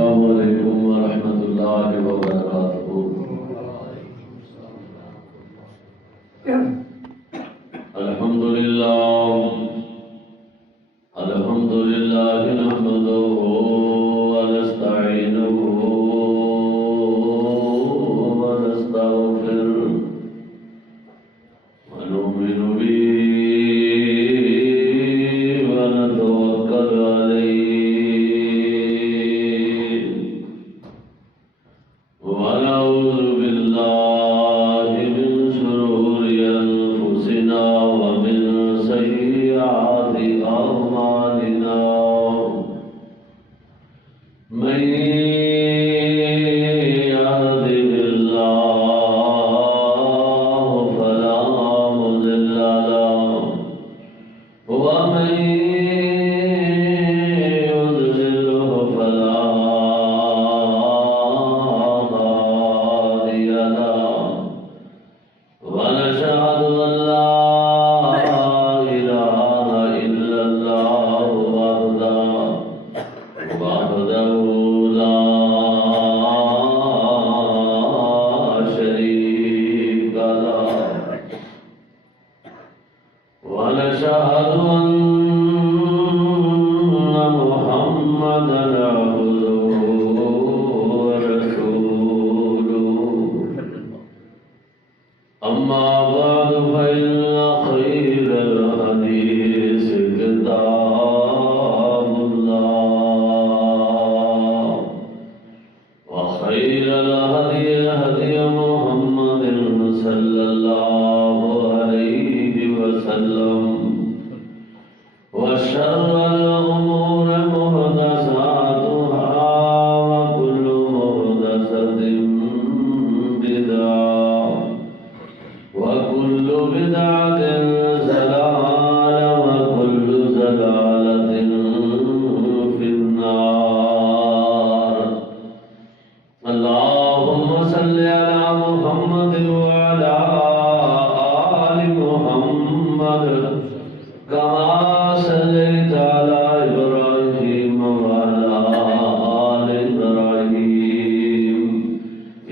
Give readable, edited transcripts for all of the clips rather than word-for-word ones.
السلام علیکم ورحمۃ اللہ وبرکاتہ۔ الحمد للہ نحمدہ ونستعینہ ونستغفرہ ونؤمن بہ ونتوکل علیہ ونعوذ باللہ من شرور انفسنا ومن سیئات اعمالنا، من يهده الله فلا مضل له ومن يضلله فلا هادي له، ونشهد أن لا إله إلا الله وحده لا شريك له، ونشهد أن محمدا عبده ورسوله، أما بعد فإن خير الحديث كتاب الله، وخير الهدي هدي محمد صلى الله عليه وسلم، وشر الأمور محدثاتها وكل محدثة بدعة وكل بدعة ضلالة وكل ضلالة في النار۔ اللهم صل على محمد وعلى آل محمد كما صليت على إبراهيم وعلى آل إبراهيم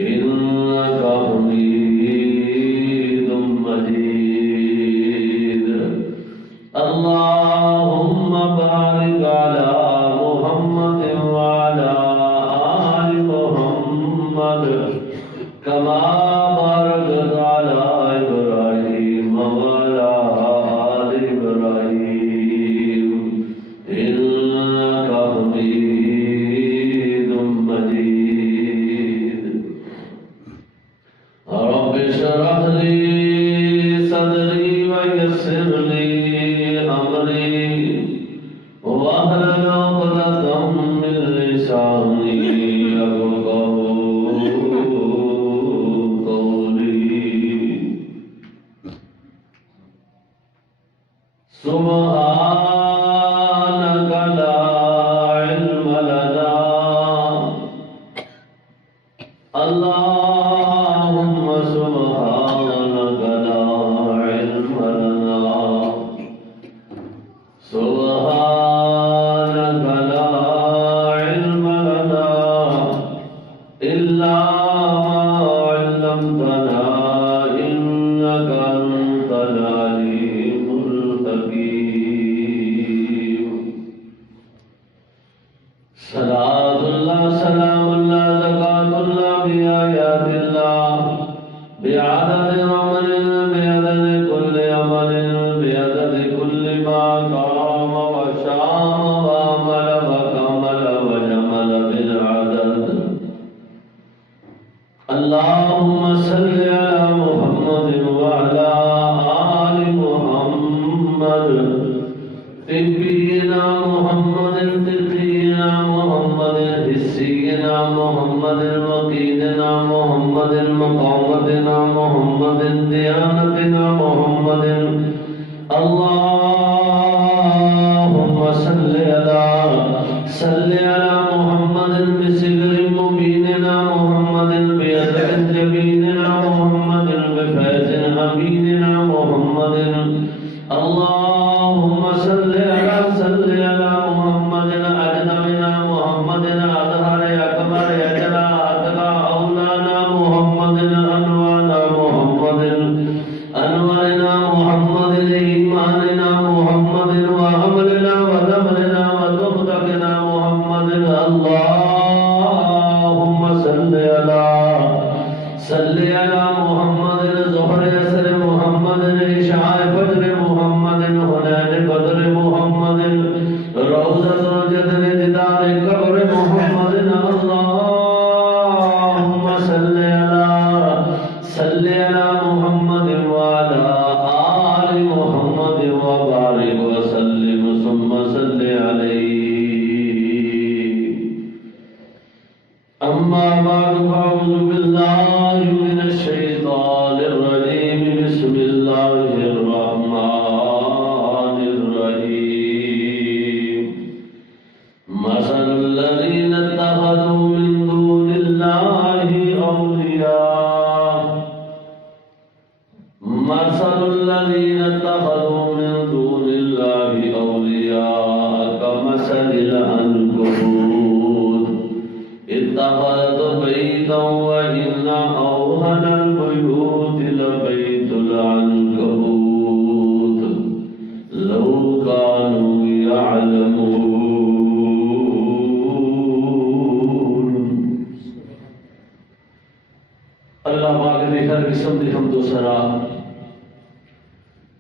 إنك حميد مجيد۔ اللهم بارك على محمد وعلى آل محمد كما باركت على إبراهيم وعلى آل إبراهيم إنك حميد مجيد۔ رب اشرح لي صدري ويسر لي أمري واحلل عقدة من لساني يفقهوا قولي۔ سبحانك لا علم لنا، اللهم سبحانك لا علم لنا، سبحانك لا علم لنا إلا ما علمتنا إنك أنت العليم الحكيم۔ صلاة الله سلام الله زكاة الله بآيات الله بعدد عمر بعدد كل عمل بعدد كل ما قام وشام وعمل وكمل وجمل بالعدد۔ اللهم صل على محمد وعلى آل محمد، طبينا محمد طبينا محمد، حسينا محمد، وقيدنا محمد، مقامتنا محمد، ديانتنا محمد۔ اللهم صل على محمد بصغر مبيننا محمد، بيسر جبيننا محمد، بفيض أميننا محمد۔ اللهم صل على محمد أجنبنا محمد أظهر سيدنا محمد اللهم صل على محمد ظهر عصر محمد عشاء فجر محمد هنان بدر محمد روضة الجدر دیدار قبر محمد اللهم صل على محمد وعلى آل محمد وبارك وسلم ثم صل عليه أما بعد فأعوذ بالله من الشيطان الرجيم بسم الله الرحمن الرحيم مثل الذين اتخذوا من دون الله أولياء مثل الذين اتخذوا من دون الله أولياء كمثل العنكبوت اتخذت بيتا وإن أوهن البيوت لبيت العنكبوت لو كانوا يعلمون. اللہ پاک نے ہر قسم کی حمد و ثنا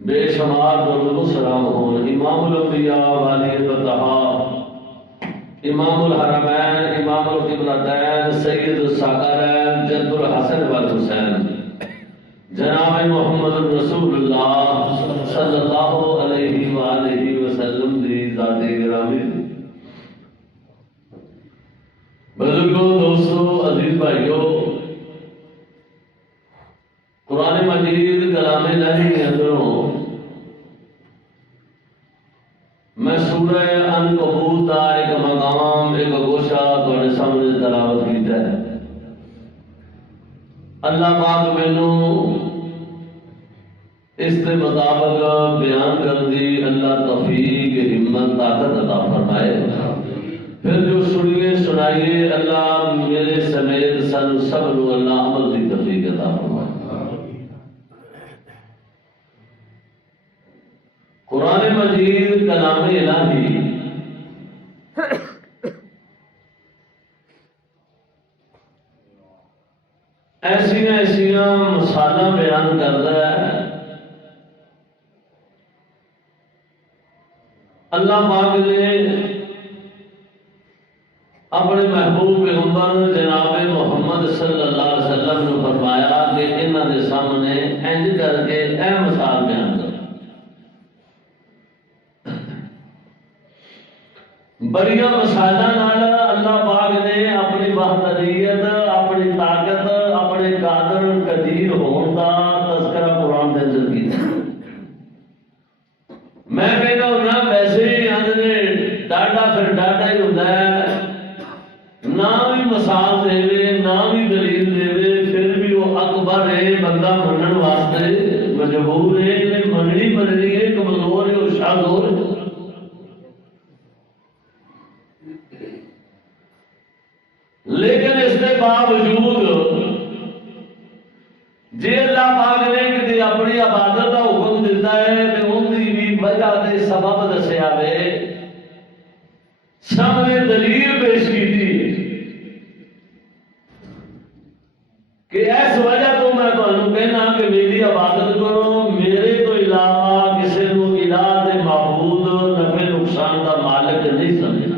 بے شمار درود و سلام ہو امام الانبیاء والی البتہا امام الحرمین امام القبلتین سید الثقلین جد الحسن والحسین جناب محمد رسول اللہ صلی اللہ علیہ وآلہ وسلم دی ذات گرامی. بزرگوں دوستو عزیز بھائیو قرآن مجید کلام الہی کے اندروں میں سورہ عنکبوت کا ایک مقام ایک گوشہ تھوڑے سامنے تلاوت کیتا ہے. اللہ پاک مینوں اس کے مطابق بیان کر دی اللہ توفیق ہمت طاقت عطا فرمائے. پھر جو سنیے سنائیے اللہ میرے سمیت سن سب نو اللہ عمل کی توفیق عطا فرمائے. قرآن مجید کلام الہی ایسیا مثالاں بیان کرتا ہے. اللہ پاک نے اپنے محبوب پیغمبر جناب محمد صلی اللہ علیہ وسلم نے فرمایا کہ انہاں دے سامنے انج کر کے اے مثال بیان کر. بڑی مثالاں نال اللہ پاک نے اپنی وحدانیت اپنی طاقت اپنے قادر قدیر ہون دا تذکرہ قرآن دے اندر کیتا. میں کہنا ہونا ویسے ہی آدھے ڈاٹا پھر ڈاٹا ہی ہوتا ہے نہ بھی مثال دے نہ بھی دلیل دے پھر بھی وہ اکبر ہے بندہ منن واسطے مجبور ہے مننی ہے کمزور ہے اور شاذور ہے. لیکن اس کے باوجود جی اللہ پاک نے کسی اپنی عبادت کا حکم دیتا ہے تو ان کی بھی وجہ کے سبب دسیا وے سامنے دلیل پیش کی کہ اس وجہ تو میں تمہیں کہنا کہ میری عبادت کرو میرے تو علاوہ کسی کو الہ دے معبود نفع نقصان کا مالک نہیں سمجھنا.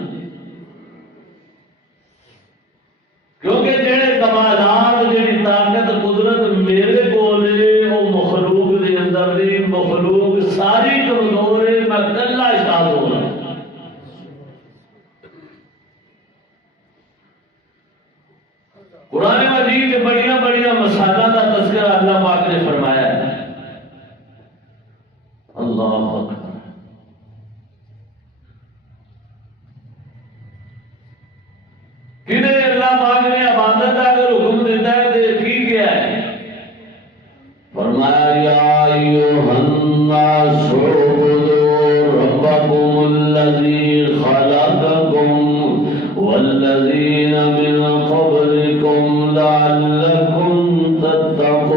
کیونکہ جڑے کمالات جڑی طاقت قدرت میرے کول ہے وہ مخلوق دے اندر نہیں. مخلوق ساری کمزور ہے میں کلا شاد ہو رہا. قرآن مجید بڑیاں بڑیاں مثالاں کا تذکرہ اللہ پاک نے فرمایا ہے. اللہ اکبر. کنہیں اللہ پاک نے عبادت کا اگر حکم دیتا ہے تو کی کیا ہے؟ فرمایا یا ایھا الناس اعبدوا ربکم الذی خلقکم والذین من قبلکم لعلکم تتقون.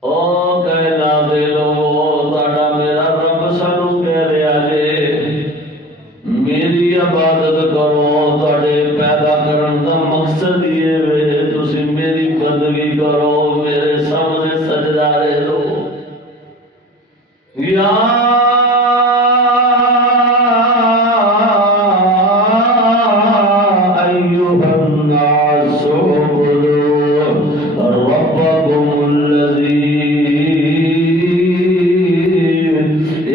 او کہنا دے لوگوں یا ایھا الناس اعبدوا ربکم الذی،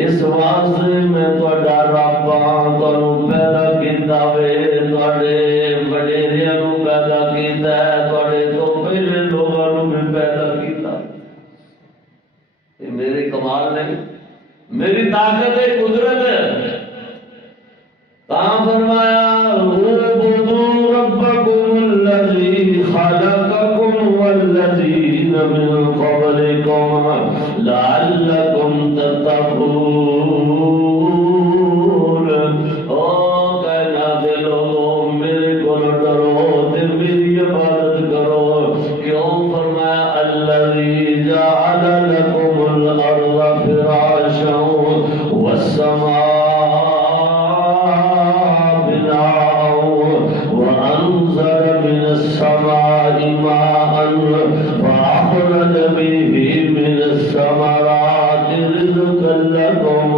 اس واسطے میں تہاڈا رب تانوں پیدا کیتا وے، تہاڈے وڈیریاں نوں پیدا کیتا ہے، تہاڈے تو پہلے لوگاں نوں بھی پیدا کیتا۔ یہ میرے کمال نہیں، میری طاقت ہے، قدرت ہے۔ تاں فرمایا اعبدوا ربکم الذی خلقکم والذین من قبلکم لعلکم تتقون۔ او کائنات کے لوگوں، میرے کو ڈرو تے میری عبادت کرو۔ کیوں فرمایا الذی جعل لکم الارض فراشا والسماء وأنزل من السماء ماء فأخرج به من الثمرات رزقا لكم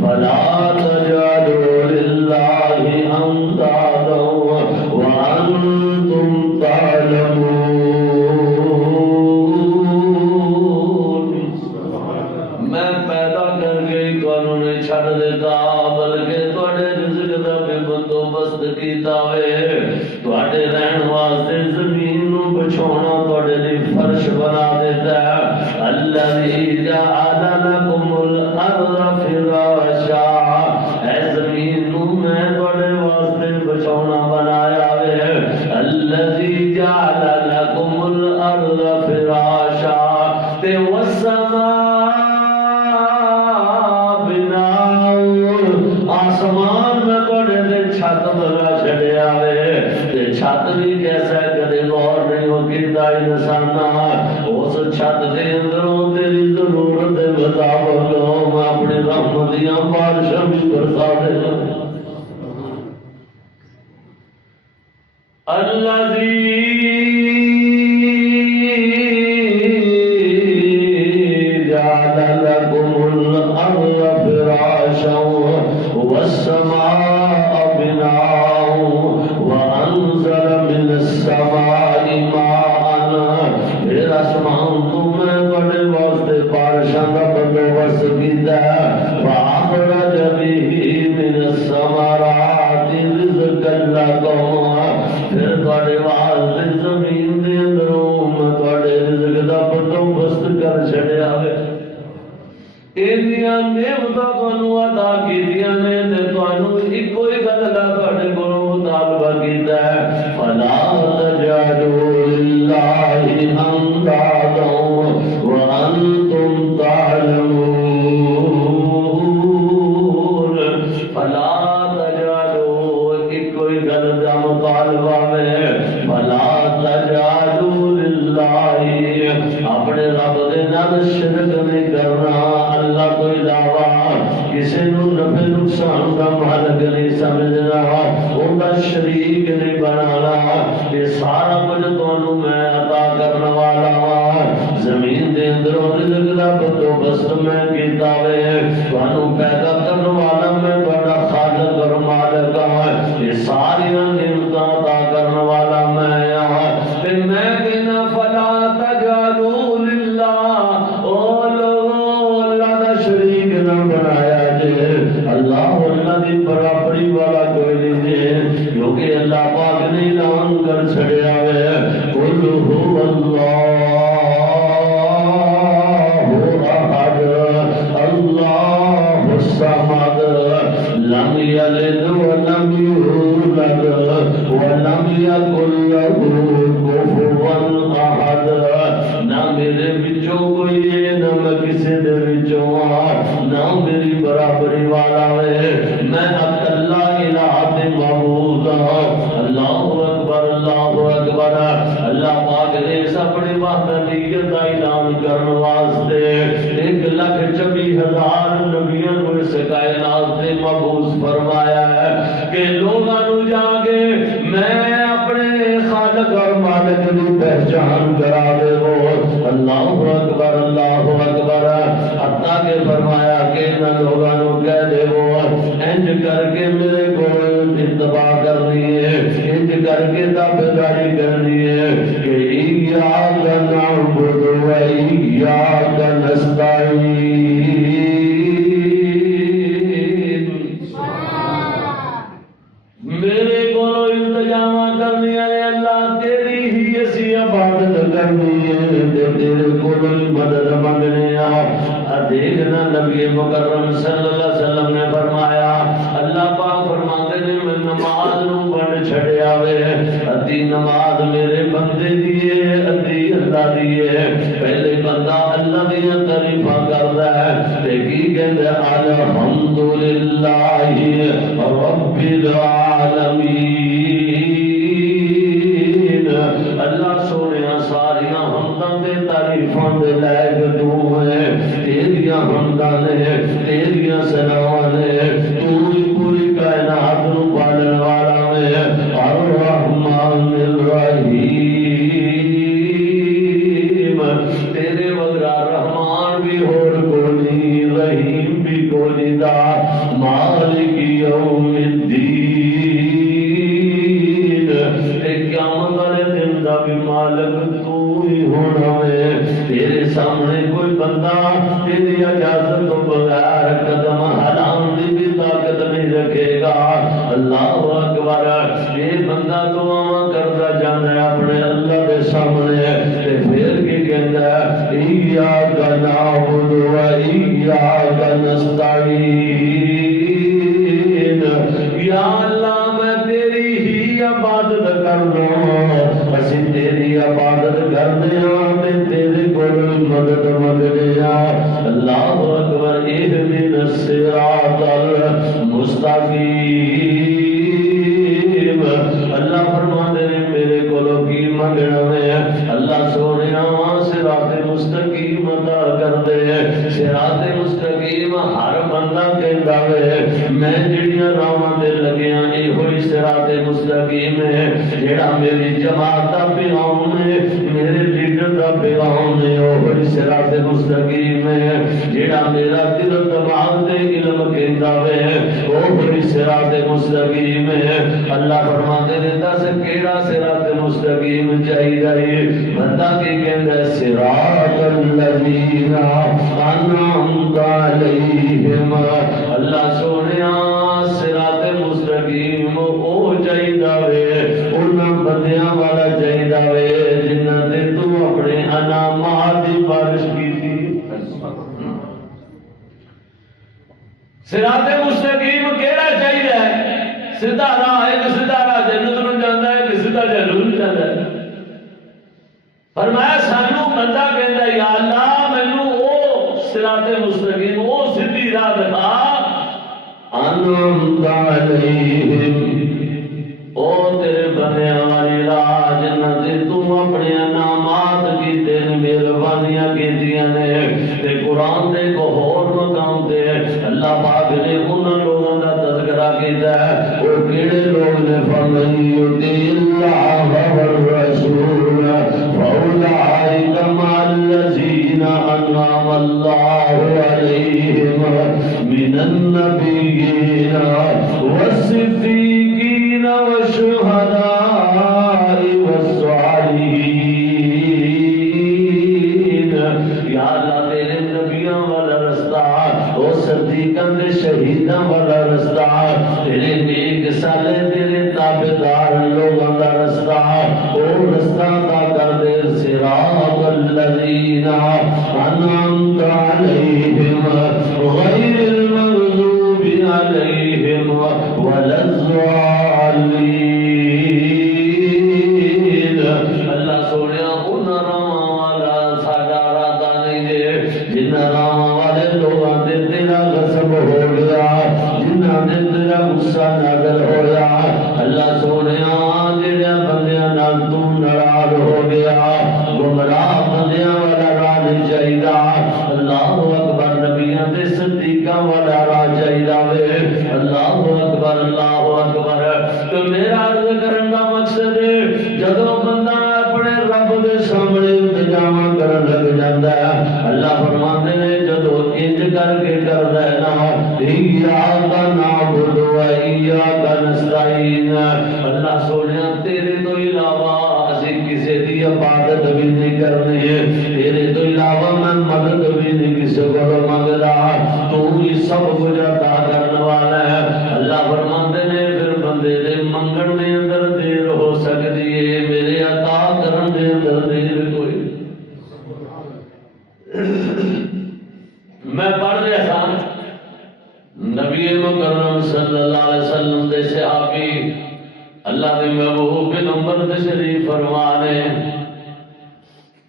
فلا تجعلوا لله أندادا وأنتم تعلمون۔ میں پیدا کر کے تانوں نے چھڈ دیتا، بلکہ تہاڈے رزق دا بھی بندوبست کیتا وے، تہاڈے رہن واسطے زمین نوں بچھونا تہاڈے لئی فرش بنا دیتا ہے۔ الذی جعل لکم الارض فراشا، اے زمین نوں میں تہاڈے واسطے بچھونا بنایا وے۔ الذی جعل لکم الارض فراشا تے والسماء آسمان میں تھوڑے دے چھت بنا چھڑیا وے، تے چھت بھی کیسا ہے کدے غور نہیں ہو کیتا انسانا۔ اس چھت دے اندروں تیری ضرورت دے مطابق میں اپنی رحمتیاں بارشاں بھی برسا دینا۔ الذی جعل لکم الارض فراشا والسماء بناء وانزل من السماء ماء، پھر آسمان تو میں بڑے واسطے بارشاں کا بندوبست کیتا ہے۔ فاخرج به من الثمرات رزقا لكم، پھر تہاڈے واسطے زمین دے اندروں میں تہاڈے رزق دا بندوبست کر چھڑیا وے۔ انہاں نعمتاں تانوں عطا کیتیاں نے تے تانوں اکو ہی گل دا تہاڈے کولوں مطالبہ کیتا ہے، فلا تجعلوا للہ اندادا وانتم تعلمون۔ فلا تجعلوا، اکو ہی گل دا مطالبہ میں، فلا تجعلوا للہ، اپنے رب دے نال شرک نہیں کرنا، اللہ کو علاوہ کسی نو نفع نقصان کا مالک نہیں سمجھنا، ان کا شریک نہیں بنانا۔ یہ سارا کچھ تانوں میں عطا کرنے والا ہاں، زمین دے اندروں رزق دا بندوبست میں کیتا وے، تانوں پیدا کرنے والا میں بڑا خالق اور مالک ہاں، یہ ساری نعمتاں عطا کرنے والا میں ہاں۔ تے میں کہنا فلا تجعلوا للہ، او لوگوں اللہ دا شریک نہ بنایا جے، اللہ اللہ دی برابری والا کوئی نہیں جے، کیونکہ اللہ پاک نے اعلان کر چھڑیا وے، قل هو اللہ احد اللہ الصمد لم یلد ولم یولد ولم یکن له کفوا احد۔ نہ میرے بچوں کوئی ہے، نہ میں کسی دے بچوں ہاں، نہ میری برابری والا ہے، میں اکلا الہ تے معبود ہاں۔ اللہ اکبر، اللہ اکبر۔ اللہ پاک نے اپنی وحدانیت کا اعلان کرنے واسطے 1,24,000 نبیوں کو اس کائنات سے مبعوث فرمایا ہے کہ لوگوں جا کے میں اپنے خالق اور مالک کی پہچان کرا دے وہ۔ اللہ اکبر، اللہ اکبر۔ حتیٰ کہ فرمایا فرمایا کہ ان لوگوں کو کہہ دے وہ انج کر کے میرے کو اتباع کرنی ہے، انج کر کے تابعداری کرنی ہے کہ ایاک نعبد و ایاک نستعین۔ میرے کو التجاواں کرنی ہے اللہ تیری ہی اسی عبادت کرنی ہے، تیرے کو مدد منگنی ہے۔ دیکھنا نبی مکرم صلی اللہ علیہ وسلم نے فرمایا، اللہ پاک فرماتے نے میں نماز نو بڑھ چھڑیا وے، ادھی نماز میرے بندے دیے ادھی اللہ دیے۔ پہلے بندہ اللہ دیا تعریفاں کردا ہے تے کی کہندا الحمدللہ رب العالمین۔ اللہ سونیا ساریاں حمداں تے تعریفاں دے لائق تو ہے، تیریاں حمداں نے تیریاں ثناواں نے، تو ہی پوری کائنات نو پالن والا ہے۔ الرحمن الرحیم، تیرے وغیرہ رحمان بھی ہور کوئی رحیم بھی کوئی دا، مالک یوم الدین، قیامت والے دن دا بھی مالک تو ہی ہونا ہے۔ تیرے سامنے کوئی بندہ تیری اجازت تو بغیر قدم حرام دی بھی طاقت نہیں رکھے گا۔ اللہ اکبر، یہ بندہ دعا کرتا جانا ہے اپنے اللہ کے سامنے، تے پھر کی کہتا ہے ایاک نعبد و ایاک نستعین۔ یا اللہ میں تیری ہی عبادت کرنا، اسی تیری عبادت کرنے آتے تیرے کو مدد منگنے آ۔ اللہ اکبر، اہدنا الصراط المستقیم۔ اللہ فرماتے ہیں میرے کو کی منگنا ہے، اللہ سونے صراط مستقیم عطا کر دے۔ صراط مستقیم ہر بندہ کہندا ہے میں جڑیاں راواں تے لگیاں اے ہوئی صراط مستقیم ہے، جڑا میری جماعت دا پیغام ہے میرے لیڈر دا پیغام ہے او ہوئی صراط مستقیم ہے، جڑا میرا دل دماغ تے علم کہندا ہے او ہوئی صراط مستقیم ہے۔ اللہ فرماتے ہیں دس کیڑا صراط مستقیم چاہیے؟ بندہ کی کہندا ہے صراط الذین انعمت علیہم۔ اللہ سونیا صراط مستقیم او چاہیے انہاں بندیاں والا چاہیے جنہاں تے تو اپنے انعامات دی بارش کیتی۔ صراط مستقیم کیڑا چاہیے؟ سیدھا راہ ہے کہ سیدھا راہ جنت نو جاندا ہے کہ سیدھا جہنم جاندا ہے؟ فرمایا سانو بندہ کہندا یا اللہ مینوں او صراط مستقیم او سیدھی راہ دکھا انعمت علیہم، او تیرے بندیاں والی راہ جنہاں تے تو اپنے انعامات کیتے نے مہربانیاں کیتیاں نے۔ تے قرآن دے کو ہور مقام تے اللہ پاک نے انہاں لوگاں دا تذکرہ کیتا ہے، او کیڑے لوگ نے؟ فمن یطع اللہ والرسول فاولئک مع الذین انعم اللہ علیہم من النبیین والصدیقین والشہداء والصالحین۔ یا اللہ تیرے نبیوں والا رستہ، او صدیقاں دے شہیداں والا رستہ، تیرے نیک صالح تیرے تابعدار لوگاں دا رستہ، او رستہ عطا کر دے۔ صراط الذین انعمت علیہم غیر المغضوب علیہم ولا الضالین۔ اللہ سونیا انہاں راواں والا ساڈا ارادہ نہیں دے جنہاں راواں والے لوگاں تے تیرا غضب ہو گیا، جنہاں تے تیرا غصہ نازل ہویا۔ اللہ سونیا جڑے بندیاں نال تو ناراض ہو گیا، گمراہ بندیاں والا راہ نہیں چاہیدا۔ اللہ اکبر، نبیاں تے صدیقاں والا راہ چاہیدا وے۔ اللہ اکبر، اللہ اکبر۔ تو میرا عرض کرن دا مقصد ہے جدوں بندہ اپنے رب دے سامنے التجا کرن لگ جاندا ہے، اللہ فرماتے ہیں جدوں انج کر کے کر دینا ایاک نعبد و ایاک نستعین اللہ سونے تیرے تو علاوہ اسی کسی دی عبادت بھی نہیں کرنی ہے تیرے تو علاوہ میں مدد بھی نہیں کسی کو مانگدا تو ہی سب کچھ عطا کرنے والا ہے اللہ فرماتے نے پھر بندے دے منگن دے اندر دیر ہو سکتی ہے میرے عطا کرن دے اندر دیر کوئی میں پڑھ رہا تھا نبی مکرم صلی اللہ علیہ وسلم دے صحابی اللہ دے محبوب پیغمبر تشریف فرما نے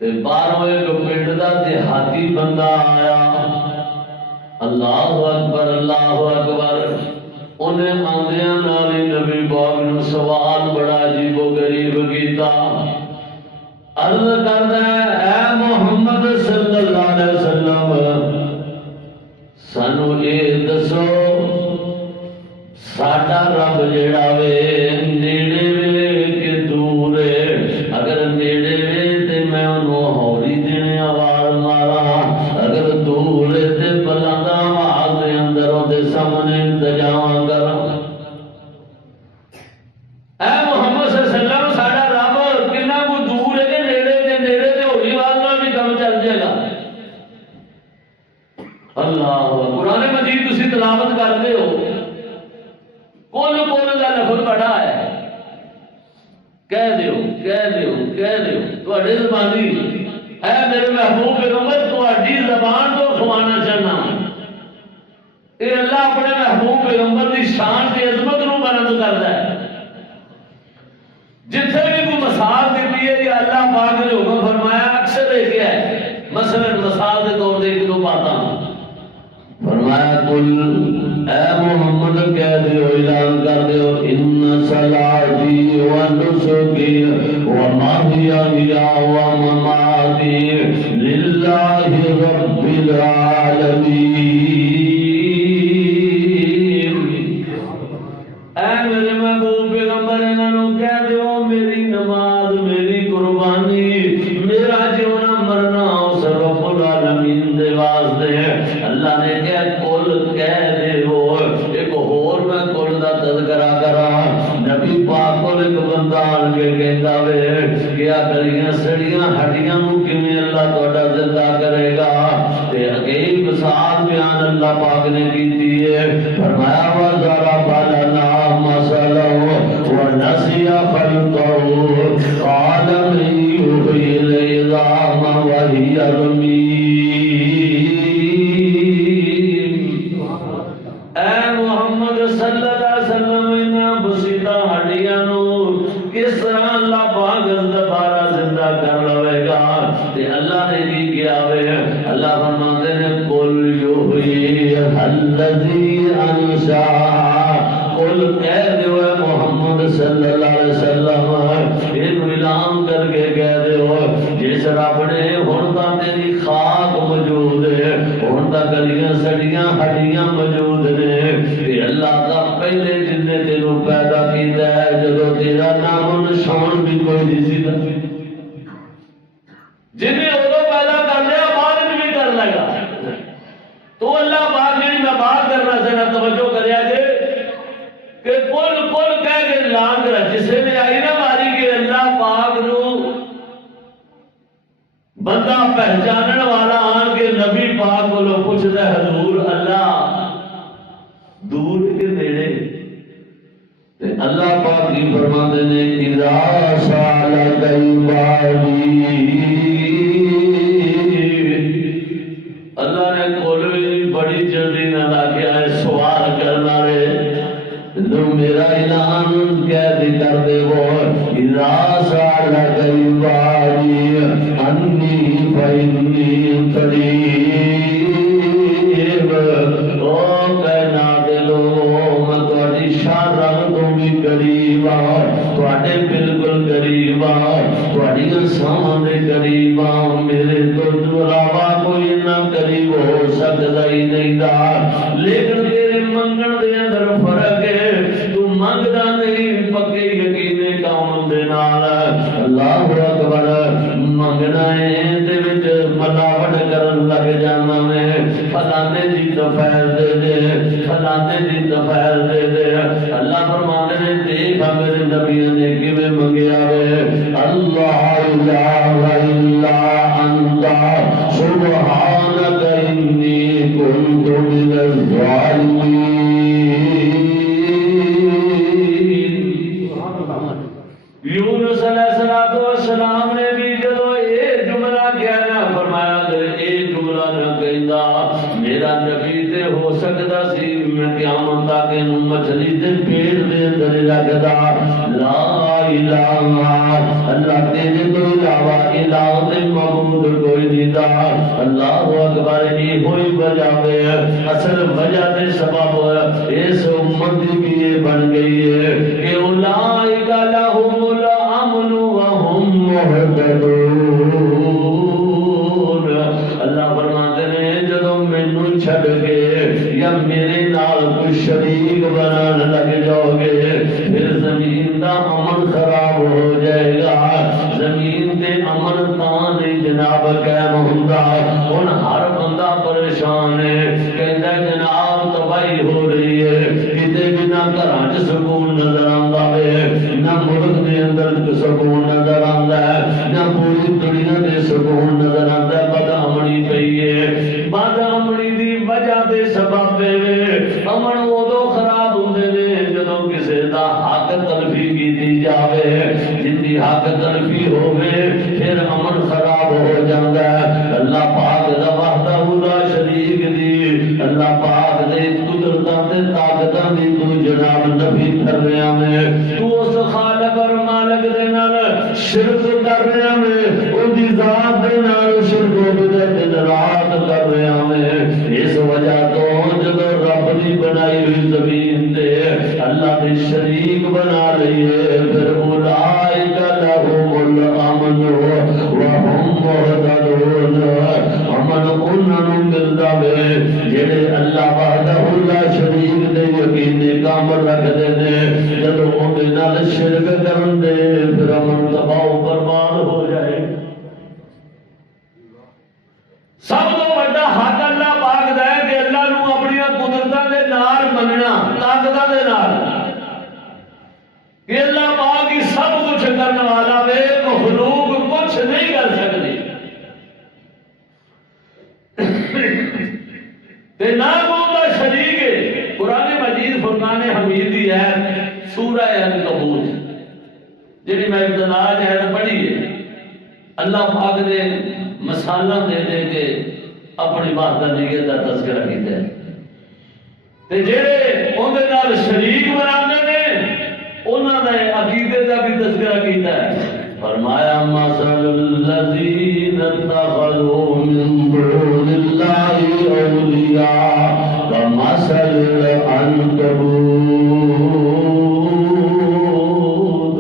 تے باہروں ایک پنڈ دا دیہاتی بندہ آیا اللہ اکبر انہیں آندیاں نالی نبی پاک نو سوال بڑا عجیب و غریب کیتا عرض کردا ہے اے محمد صلی اللہ علیہ وسلم سانو یہ دسو ساڈا رب جیڑا وے نیڑے وے کہ دور ہے اگر نیڑے وے تے میں انہوں ہوری دینے آواز مارا اگر دور ہے تے بلند آواز دے اندروں دے سامنے انتجام کرا اے محمد صلی اللہ علیہ وسلم ساڈا رب کنا کو دور ہے کہ نیڑے تے ہوری آواز نال بھی کم چل جائے گا اللہ قرآن مجید تسی تلاوت کرتے ہو کون کا لفظ بڑا ہے کہہ دیو تواڈی زبانی اے میرے محبوب پیغمبر تواڈی زبان تو کھوانا چاہنا اے اللہ اپنے محبوب پیغمبر دی شان تے عظمت نو بلند کردا ہے جتھے بھی کوئی مثال دیتی ہے یا اللہ پاک نے حکم فرمایا اکثر ایک ہے مثلا مثال کے طور پہ ایک دو باتاں فرمایا کل اے محمد کہہ دیو اعلان کر دیو ان صلاتی و نسکی و محیای و مماتی للہ رب العالمین اے میرے محبوب پیغمبر انہوں کہہ دیو میری نماز میری قربانی میرا جیونا مرنا اس رب العالمین دے واسطے ہے اللہ نے کہا کل کہہ دے وہ ایک اور میں کل دا تذکرہ کرا نبی پاک کو ایک بندہ آن کے کہتا وے کیا کریاں سڑیاں ہڈیاں نو کیویں اللہ تہاڈا زندہ کرے گا تے اگئی مثال بیان اللہ پاک نے کیتی ہے فرمایا وَضَرَبَ لَنَا مَثَلًا وَنَسِيَ خَلْقَهُ قَالَ مَن يُحْيِي الْعِظَامَ وَهِيَ رَمِيمٌ اے محمد صلی اللہ علیہ وسلم انہاں بسیطہ ہڈیاں نو کس طرح اللہ پاک دوبارہ زندہ کر لوے گا تے اللہ نے کی کیا وے اللہ فرماتے ہیں قل یحیی الذی انشاء قل کہہ دیو اے محمد صلی اللہ علیہ وسلم اینو اعلان کر کے کہہ دیو جس رب نے ہن تاں تیری خاک موجود ہے ہن تاں گلیاں سڑیاں ہڈیاں موجود نے کہ اللہ دا پہلے جن نے تینوں پیدا کیتا ہے جدوں تیرا نام و نشان بھی کوئی نہیں سی جن نے ادو پیدا کر لیا بعد بھی کر لگا تو اللہ پاک نے میں بات کرنا ذرا توجہ کریا جے کہ کل کہہ کے اعلان کرا جسے نے آئی نہ ماری کہ اللہ پاک نو بندہ پہچانن والا آن کے نبی پاک کو لو پوچھتا ہے حضور اللہ دور کے نیڑے اللہ پاک کی فرماتے نے اذا سالک عبادی اللہ نے کوئی بڑی جلدی نہ لاکے آئے سوال کرنا رہے تو میرا اعلان کہہ کر دے وہ اذا سالک عبادی انی فإنی قریب او کائنات لوگوں میں تہاڈی شان رب تو بھی قریب ہاں تہاڈے بالکل قریب ہاں تہاڈی سامان دے قریب ہاں میرے تو علاوہ کوئی نہ قریب ہو سکتا ہی نہیں دا لیکن تیرے منگن دے اندر فرق ہے تو منگدا نہیں پکے یقینے کام دے نال اللہ اکبر منگنا ہے تے وچ ملاوٹ کرن لگ جانا میں فلانے فیض دے دے، فلانے دی فیض دے دے۔ اللہ فرماتے ہیں دیکھا میرے نبی نے کیویں منگیا ہے، اللہ الہ الا انت سبحانک انی کنت من الظالمین۔ یونس علیہ السلام نے بھی جدو یہ جملہ کہنا فرمایا اگر یہ جملہ نہ کہندا میرا نبی تے ہو سکتا سی میں قیامت تک مچھلی تے پیٹ دے اندر رکھدا۔ لا الہ اللہ تیرے تو علاوہ الہ تے معبود کوئی نہیں دا۔ اللہ اکبر یہ ہوئی وجہ ہے، اصل وجہ تے سبب اس امت کی یہ بن گئی ہے کہ اولئک لہم الامن وہم مہتدون۔ اللہ فرماتے ہیں جدو مینوں چھڈ کے یا میرے نال کوئی شریک بنان لگ جاؤ گے پھر زمین دا امن خراب ہو جائے گا۔ زمین تے امن تاں نہیں جناب قائم ہوندا، ہن ہر بندہ پریشان ہے، کہندا جناب تباہی ہو رہی ہے، کتے بھی نہ گھراں چ سکون نظر آندا ہے، نہ ملک دے اندر سکون نظر آندا ہے، نہ پوری دنیا دے سکون نظر آندا ہے۔ بد امنی پئی ہے، بد امنی دی وجہ دے سبب امن ادو خراب ہوندے نے جدو کسے دا حق تلفی کیتی جاوے، جن دی حق تلفی ہوے پھر امن خراب ہو جاندا ہے۔ اللہ پاک دا وحدہ لا شریک دی، اللہ پاک دے قدرتاں تے طاقتاں دی تو جناب نفی کر رہا ہے، تو اس خالق اور مالک دے نال شرک کر رہا ہے، ان دی ذات دے نال شرک و بدعت دن رات کر رہا ہے۔ اس وجہ تو جدو رب دی بنائی ہوئی زمین تے اللہ دے شریک بنا لئیے پھر اولئک لہم الامن وہم مہتدون۔ امن انہاں نوں ملدا ہے جڑے اللہ وحدہ لا شریک دے یقینے کام رکھدے نے، جدو اودے نال شرک کرن دے پھر امن تباہ و برباد ہو جائے۔ سب تو بڑا حق اللہ پاک دا ہے کہ اللہ نو اپنی قدرتاں دے نال مننا، طاقتاں دے نال، کہ اللہ پاک ہی سب کچھ کرنے والا ہے، مخلوق کچھ نہیں کر سکتی تے نہ کوئی شریک ہے۔ قرآن مجید فرقان حمید دی ہے سورہ عنکبوت جی میں ابتدا ہے پڑھی ہے، اللہ پاک نے مثالاں دے دے کے اپنی وحدانیت کا تذکرہ کیتا ہے تے جڑے اودے نال شریک بناندے نے انہاں دے عقیدے دا بھی تذکرہ کیتا ہے۔ فرمایا مثل الذین اتخذوا من دون اللہ اولیاء کمثل العنکبوت۔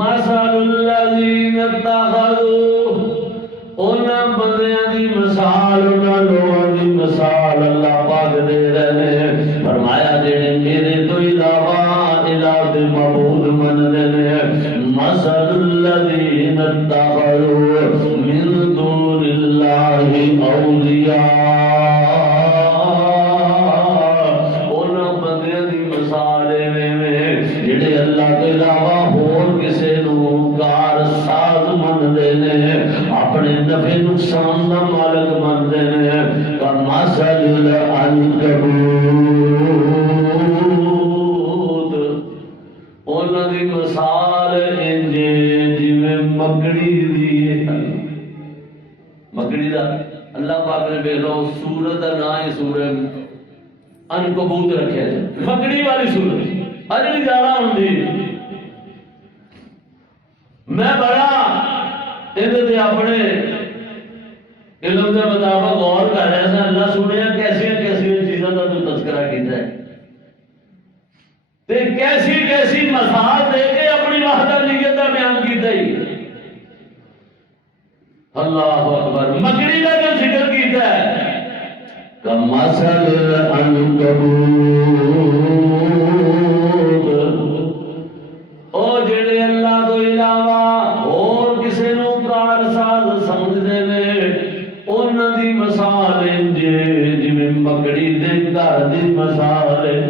مثل الذین اتخذوا انہاں بندیاں دی مثال، انہاں لوگاں دی مثال اللہ پاک دے رہے ہیں۔ فرمایا جڑے میرے تو علاوہ الہ دے معبود مننے نے، مثل الذین اتخذوا من دون اللہ اولیاء، انہاں بندیاں دی مثال ایویں جڑے اللہ کے علاوہ ہور کسے نو کار ساز مننے نے، اپنے نفع نقصان دا مالک منتے ہیں۔ کمثل العنکبوت، انہاں دی مثال انج جویں مکڑی دی ہے۔ مکڑی دا اللہ پاک نے ویکھ لو سورت دا نام ہی سورہ عنکبوت رکھیا ہے، مکڑی والی سورت اج بھی زیادہ ہوندی۔ میں بڑا یہ اپنے علم کے مطابق غور کر رہا تھا، اللہ سنیا کیسی کیسی چیزوں کا تو تذکرہ کیتا ہے تے کیسی کیسی مثال دے کے اپنی وحدانیت کا بیان کیتا ہی۔ اللہ اکبر، مکڑی کا جو ذکر کیتا ہے کمثل العنکبوت، او جڑے اللہ تو علاوہ اور کسے نو کارساز سمجھدے نے انہاں دی مثال انج جویں گھر دی مثال ہے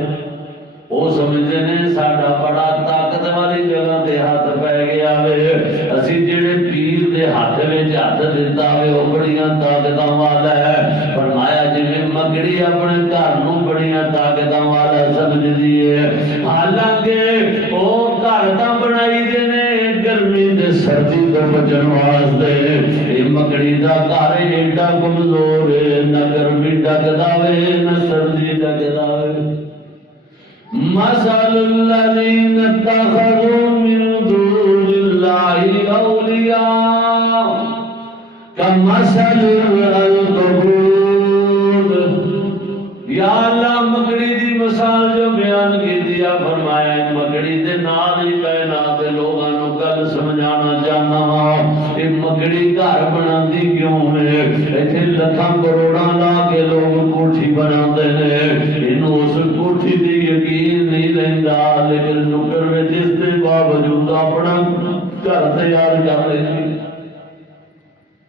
وہ سمجھتے ہیں ساڈا بڑا طاقت والی جگہ تے ہاتھ پی گیا وے اسی جڑے پیر دے ہاتھ وچ ہاتھ دتا وے وہ بڑیاں طاقتاں والا ہے فرمایا جویں مکڑی اپنے گھر نوں بڑیاں طاقتاں والا سمجھدی ہے حالانکہ وہ گھر تاں بنائی دے نے گرمی تے سردی تو بچن واسطے یہ مکڑی دا گھر ایڈا کمزور ہے نہ گرمی ڈکدا وے نہ سردی ڈکدا وے مثل الذين اتخذوا من دون الله أولياء كمثل العنكبوت یا اللہ مکڑی دی مثال جو بیان کی دیا فرمایا مکڑی دے نال ہی کہنا تے لوگاں نوں گل سمجھانا چاہنا وا کہ مکڑی گھر بناندی کیوں ہے ایتھے لکھاں کروڑاں لا کے لوگ کوٹھی بناندے نے اینوں اس کوٹھی دی یقین نہیں رہندا لیکن نکر وچ اس دے باوجود اپنا گھر تیار کر لیندی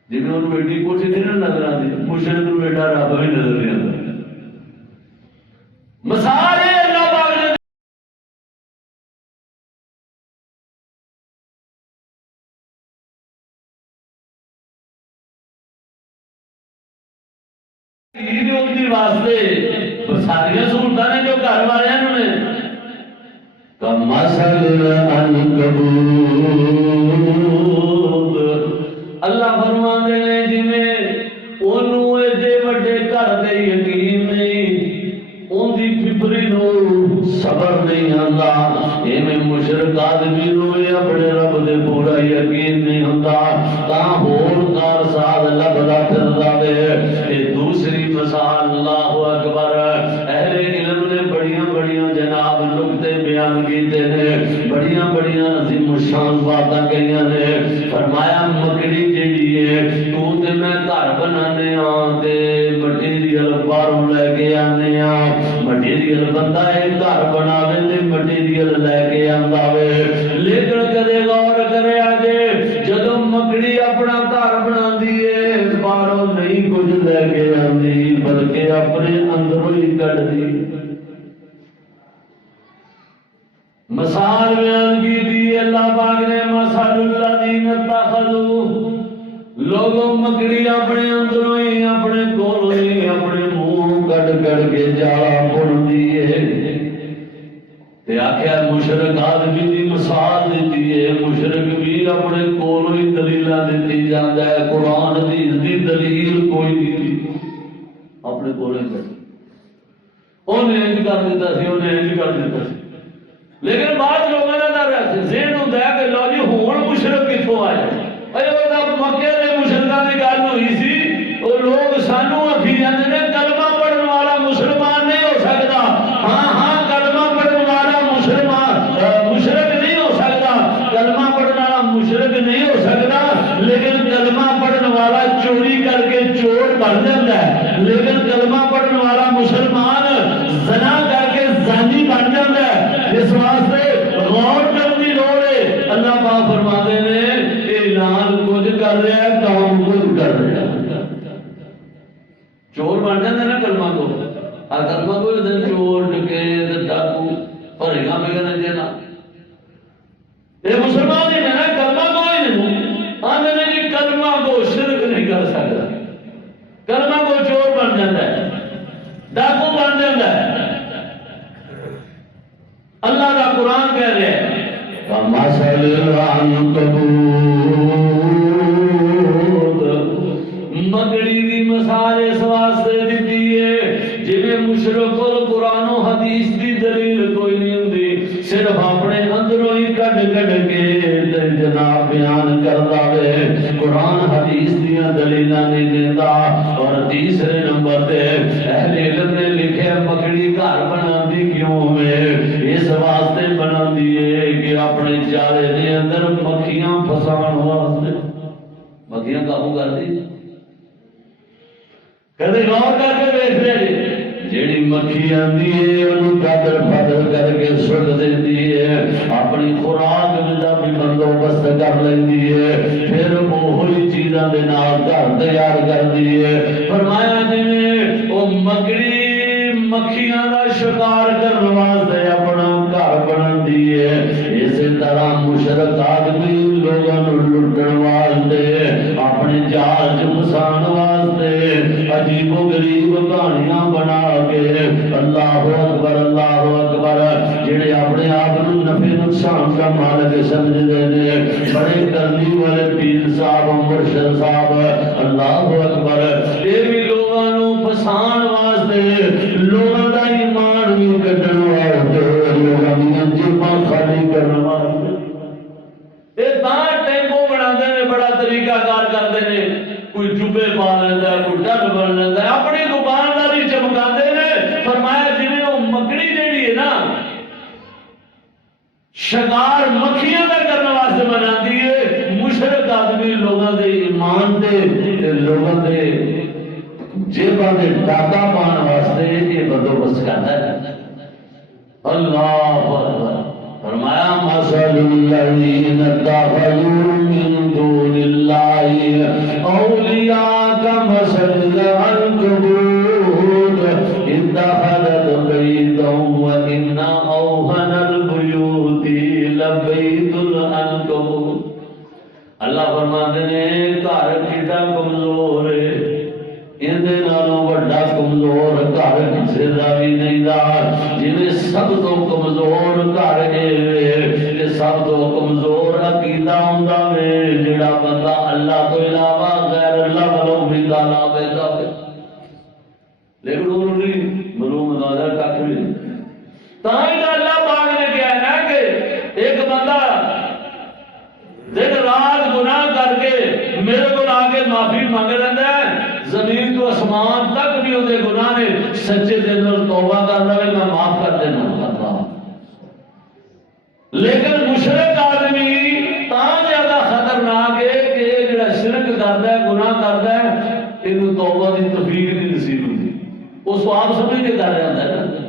جنہوں انہوں ایڈی کوٹھی نہیں نظر آتی مشرق نوں ایڈا رب بھی نظر نہیں آتا مثال ہے اللہ پاک نے ان کی واسطے ساری سہولتیں نے جو گھر والے نے کمثل العنکبوت اللہ فرماندے نے جویں اونوں ایڈے وڈے گھر دے یقین نہیں ان دی پپری نو صبر نہیں آندا ایویں مشرک آدمی نو اپنے رب دے پورا یقین نہیں ہوندا تاں ہور کار ساز لبدا پھردا وے اے دوسری مثال اللہ اکبر اہل علم نے بڑیاں بڑیاں جناب نقطے بیان کیتے نے بڑیاں بڑیاں عظیم الشان باتاں کہیاں نے فرمایا مکڑی جیڑی ہے تو تے میں گھر بنانے ہاں تے مٹیریل باہروں لے کے آنے ہاں مٹیریل بندہ ایک گھر بناوے تے مٹیریل لے کے آندا وے لیکن کدے غور کرے آجے جدوں مکڑی اپنا گھر بناندی ہے باہروں نہیں کچھ لے کے آندی بلکہ اپنے اندروں ہی کڈدی مثال بیان کی دی اللہ پاک نے مثل الذین اتخذوا لوگوں مکڑی اپنے اندروں ہی اپنے کولوں ہی اپنے منہ کڈ کڈ کے جالا بندی ہے تے آکھیا مشرک آدمی دی مثال دیتی ہے مشرک بھی اپنے کولوں ہی دلیلاں دیتی جاندا ہے قرآن حدیث دی دلیل کوئی نہیں اپنے کولوں ہی انہیں انج کر دیتا سی انہیں انج کر دیتا سی لیکن بعض لوگوں کا ذہن ہوتا ہے کہ لو جی ہوں مشرق کتوں آئے مکے کے مشرقوں کی گل ہوئی سی وہ لوگ سانو آخی جاتے ہیں کلمہ پڑھنے والا مسلمان نہیں ہو سکتا ہاں ہاں کلمہ پڑھنے والا مسلمان مشرق نہیں ہو سکتا کلمہ پڑھنے والا مشرق نہیں ہو سکتا لیکن کلمہ پڑھنے والا چوری کر کے چور بن جاتا ہے لیکن کلمہ پڑھنے والا مسلمان زنا کر کے زانی بن جاتا ہے اس واسطے غور کرنے کی لوڑ ہے اللہ پاک فرماتے نے اعلان کچھ کر رہا ہے کام کچھ کر رہا ہے چور بن جاتے نا کلمہ کو کلمہ کو چور ڈکیت ڈاکو بھرے گا میں کہنا دینا یہ مسلمان ہی ہے کلمہ کو ہی نہیں آنے نے جی کلمہ کو شرک نہیں کر سکتا کلمہ کو چور بن جاتا ہے ڈاکو بن جاتا ہے اللہ کا قرآن کہہ رہے ہیں کمثل العنکبوت مکڑی دی مثال اس واسطے دیتی ہے جویں مشرک قرآن و حدیث دی دلیل کوئی نہیں ہوندی صرف اپنے اندروں ہی کڈ کڈ کے جناب بیان کردا وے قرآن حدیث دیاں دلیلاں نہیں دیندا اور تیسرے نمبر تے اہل علم نے لکھیا مکڑی گھر بناندی کیوں ہے اس واسطے بناندی ہے کہ اپنے چارے دے اندر مکھیاں پھسان واسطے مکھیاں قابو کر دی کدے غور کر کے دیکھ لے جیڑی مکھی آندی ہے انہوں قدر پدر کر کے سٹ دیندی ہے اپنی خوراک دا بھی بندوبست کر لیندی ہے پھر وہی چیزاں دے نال گھر تیار کر دی ہے فرمایا جویں او مکڑی مکھیاں دا شکار کرنے واسطے اپنا گھر بنا دیے اسی طرح مشرک آدمی لوگوں لٹن واسطے اپنے جال چ پھسان واسطے عجیب و غریب کہانیاں بنا کے اللہ اکبر جڑے اپنے آپ نفع نقصان کا مالک سمجھتے ہیں بڑے کرنی والے پیر صاحب مرشد صاحب اللہ اکبر یہ بھی لوگوں پھسان واسطے لوگوں کا ایمان بھی کٹن واسطے لوگوں کی جیباں خالی کرنے واسطے یہ ٹیمپو بنا دے بڑا طریقہ کار کرتے ہیں کوئی جبے پا لینا کوئی ڈر بن لینا اپنی دکانداری چمکا ہیں فرمایا جی وہ مکڑی جیڑی ہے نا شکار مکھیاں کا کرنے واسطے بنا دیے مشرک آدمی لوگوں کے ایمان دے لوگوں کے جیباں دے ڈاکا پان واسطے یہ بندوبست کرتا ہے اللہ اکبر فرمایا مثل الذین اتخذوا من دون اللہ اولیاء کمثل العنکبوت اتخذت بیتا وان اوہن البیوت لبیت العنکبوت اللہ فرماتے ہیں گھر کیڈا کمزور ہے اندے نالوں بڑا کمزور گھر کسے دا بھی نہیں دا جویں سب تو کمزور گھر ہے سب تو کمزور عقیدہ ہوندا ہے جڑا بندہ اللہ تو علاوہ غیر اللہ والوں بھی گالا پیدا ہے لیکن وہ نہیں معلوم نظر کھ نہیں تاں اللہ پاک نے کہا ہے نا کہ ایک بندہ دن رات گناہ کر کے میرے کو آگے معافی مانگ رہا ہے زمین تو آسمان تک بھی وہ گناہ نے سچے دل اور توبہ کر رہا ہے میں معاف کر دینا کرتا ہوں لیکن مشرک آدمی تاں زیادہ خطرناک ہے کہ یہ جڑا شرک کرتا ہے گناہ کرتا ہے یہ توبہ کی توفیق نہیں نصیب ہوتی اس کو آپ سمجھ کے کر رہا ہے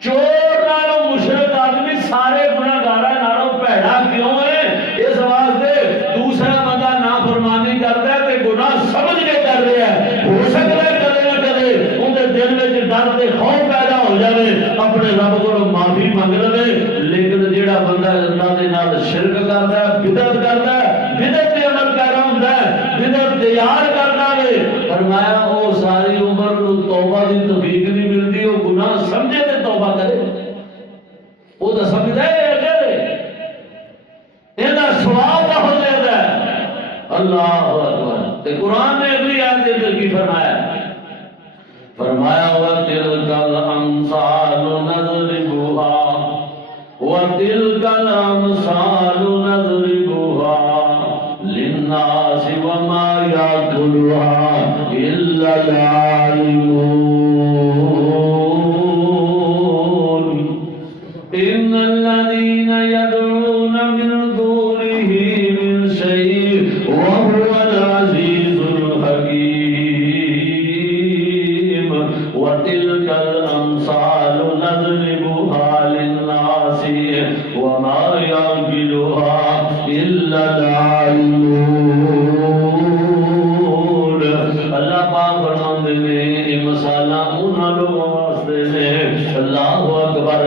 چور نالوں مشرک آدمی سارے گناہگار نالوں بھڑا کیوں ہے اس واسطے دوسرا بندہ نافرمانی کرتا ہے تے گناہ سمجھ کے کر رہا ہے ہو سکتا ہے کدے نہ کدے اندر دل میں ڈر تے خوف پیدا ہو جائے اپنے رب کو معافی مانگ لے لیکن جیڑا بندہ اللہ دے نال شرک کرتا ہے بدعت کرتا ہے بدعت دے عمل کر رہا ہوندا ہے بدعت تیار کرنا ہے فرمایا او ساری عمر نو توبہ دی توفیق نہیں ملتی او گناہ سمجھے تے توبہ کرے وہ تو سمجھتا ہے یہ سواب بہت زیادہ ہے اللہ اکبر قرآن نے اگلی آیت اندر کی فرمایا وَتِلْكَ الْأَمْثَالُ نَضْرِبُهَا وَتِلْكَ الْأَمْثَالُ نَضْرِبُهَا لِلنَّاسِ وَمَا يَعْقِلُهَا إِلَّا الْعَالِمُونَ إِنَّ الَّذِينَ يَدْعُونَ مِن دُونِهِ مِن شَيْءٍ وَهُوَ الْعَزِيزُ الْحَكِيمُ وَتِلْكَ الْأَمْثَالُ نَضْرِبُهَا لِلنَّاسِ وَمَا يَعْقِلُهَا إِلَّا الْعَالِمُونَ اللہ پاک فرماندے نے یہ مثالاں انہاں لوگوں واسطے نے اللہ اکبر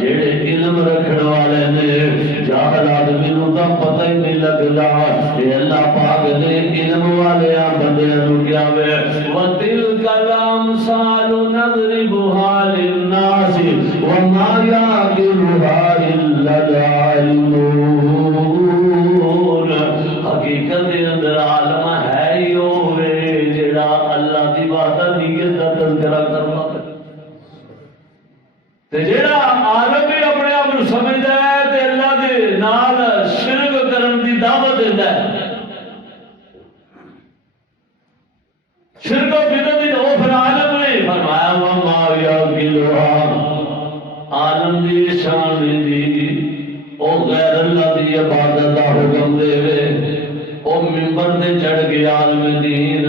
جڑے علم رکھنے والے نے جاہل آدمی نو تو پتہ ہی نہیں لگدا کہ اللہ پاک نے علم والے بندیاں نو کیا وے وَتِلْكَ الْأَمْثَالُ نَضْرِبُهَا لِلنَّاسِ وَمَا يَعْقِلُهَا إِلَّا الْعَالِمُونَ حقیقت دے اندر عالم ہے ہی ہوے جڑا اللہ دی وحدانیت دا تذکرہ کروا تے جڑا عالم بھی اپنے آپ کو سمجھدا ہے تے اللہ دے نال شرک کرن دی دعوت دیندا ہے شرک و بدعت دی او پھر عالم نے فرمایا وما یعقلها عالم دی شان دی او غیر اللہ دی عبادت دا حکم دے وے او منبر تے چڑھ کے عالم دین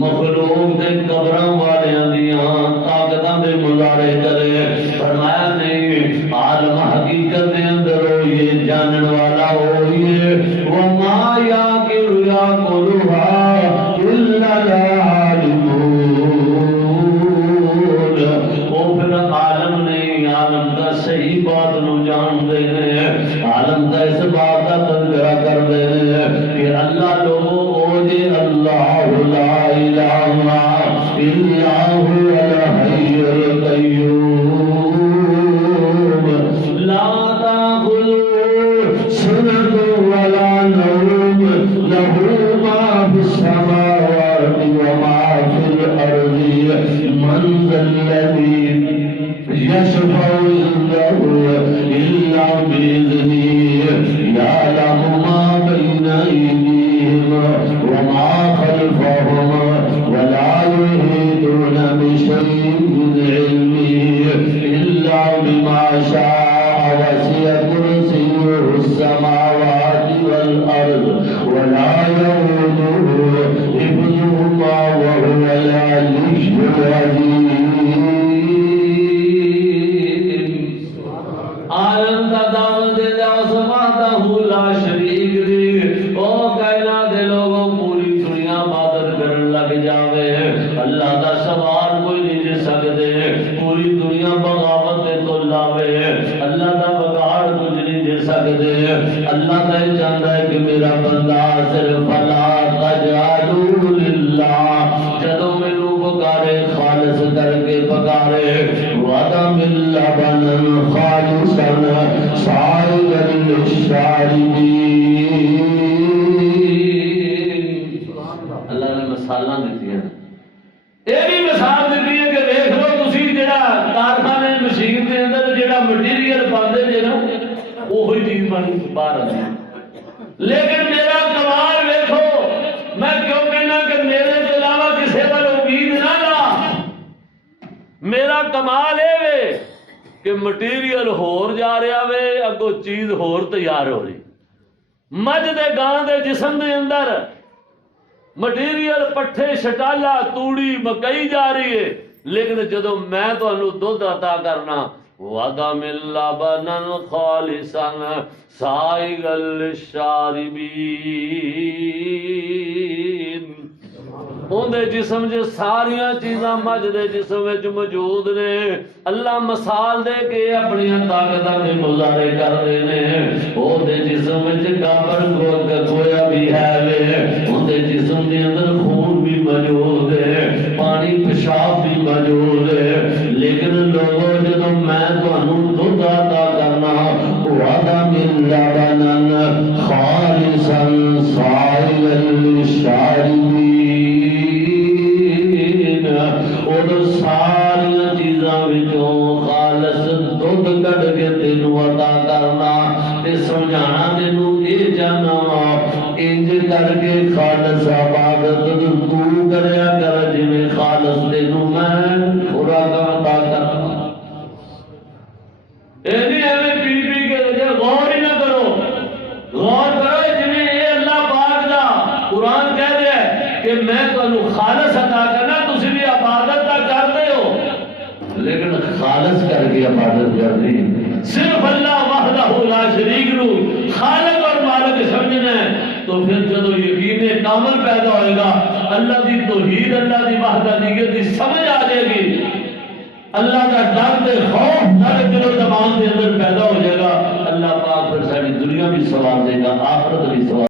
مخلوق دے قبراں والیاں دیاں طاقتاں دے مظاہرے کرے فرمایا نہیں عالم حقیقت دے اندر ہوئیے جانن والا ہوئیے وما يعقلها إلا العالمون الله بما شاء وسع كرسيه السماوات والأرض ولا يؤوده حفظهما وهو العلي العظيم عالم کا دعوت دے جا سماتا لا شریک دی او کائنات دے لوگوں پوری دنیا عبادت کرن لگ جاوے اللہ دا سوار کوئی نہیں دے سکدے پوری دنیا بغاوت دے تو لاوے اللہ دا بگاڑ کچھ نہیں دے سکدے اللہ دا چاہتا ہے کہ میرا بندہ صرف فلا تجعلوا للہ جدو مینوں پکارے خالص کر کے پکارے وعدم لبن خالصا سائغا للشاربین اللہ نے مثالاں دیتی ہیں یہ بھی مثال دیتی ہے کہ دیکھ لو تسی جڑا کارخانے مشین دے اندر جڑا مٹیریل پاندے جے نا وہی چیز بن باہر آتی ہے لیکن میرا کمال دیکھو میں کیوں کہنا کہ میرے کے علاوہ کسی پر امید نہ لا میرا کمال ہے کہ مٹیریل ہور جا رہا وے اگو چیز ہور تیار ہو رہی مجھ دے گاں دے جسم دے اندر مٹیریل پٹھے شٹالا توڑی مکئی جا رہی ہے لیکن جدو میں تو انو دودھ عطا کرنا وَدَمِ اللَّبَنًا خَالِصًا سَائِغًا لِلشَّارِبِينَ ان دے جسم جو ساریاں چیزاں مجھ دے جسم وچ موجود نے اللہ مثال دے کے اپنی طاقتاں دے مظاہرے کر دے نے او دے جسم وچ کافر گویا بھی ہے وے ان دے جسم دے اندر خون بھی موجود ہے پانی پیشاب بھی موجود ہے لیکن لوگوں جدوں میں تانوں دودھ عطا کرنا وعدہ من لبن خالصا سائغا للشاربین ساری چیزاں وچوں خالص دودھ کڈ کے تینوں عطا کرنا تے سمجھانا تینوں اے جانا انج کر کے خالص عبادت تو کریا کر جویں خالص تینوں میں خوراک عطا کرنا اے نہیں ایویں پی پی کے غور ہی نہ کرو غور کرو جویں اے اللہ پاک دا قرآن کہہ رہا ہے کہ میں تانوں خالص عطا کرنا تسی بھی عبادت لیکن خالص کر کے عبادت کرنی صرف اللہ وحدہ لا شریک نو خالق اور مالک سمجھنا ہے تو پھر جدو یقین کامل پیدا ہوئے گا اللہ دی توحید اللہ دی وحدانیت دی سمجھ آ جائے گی اللہ کا ڈر تے خوف سارے دل و زبان کے اندر پیدا ہو جائے گا اللہ پاک پھر ساری دنیا بھی سوار دے گا آخرت بھی سوار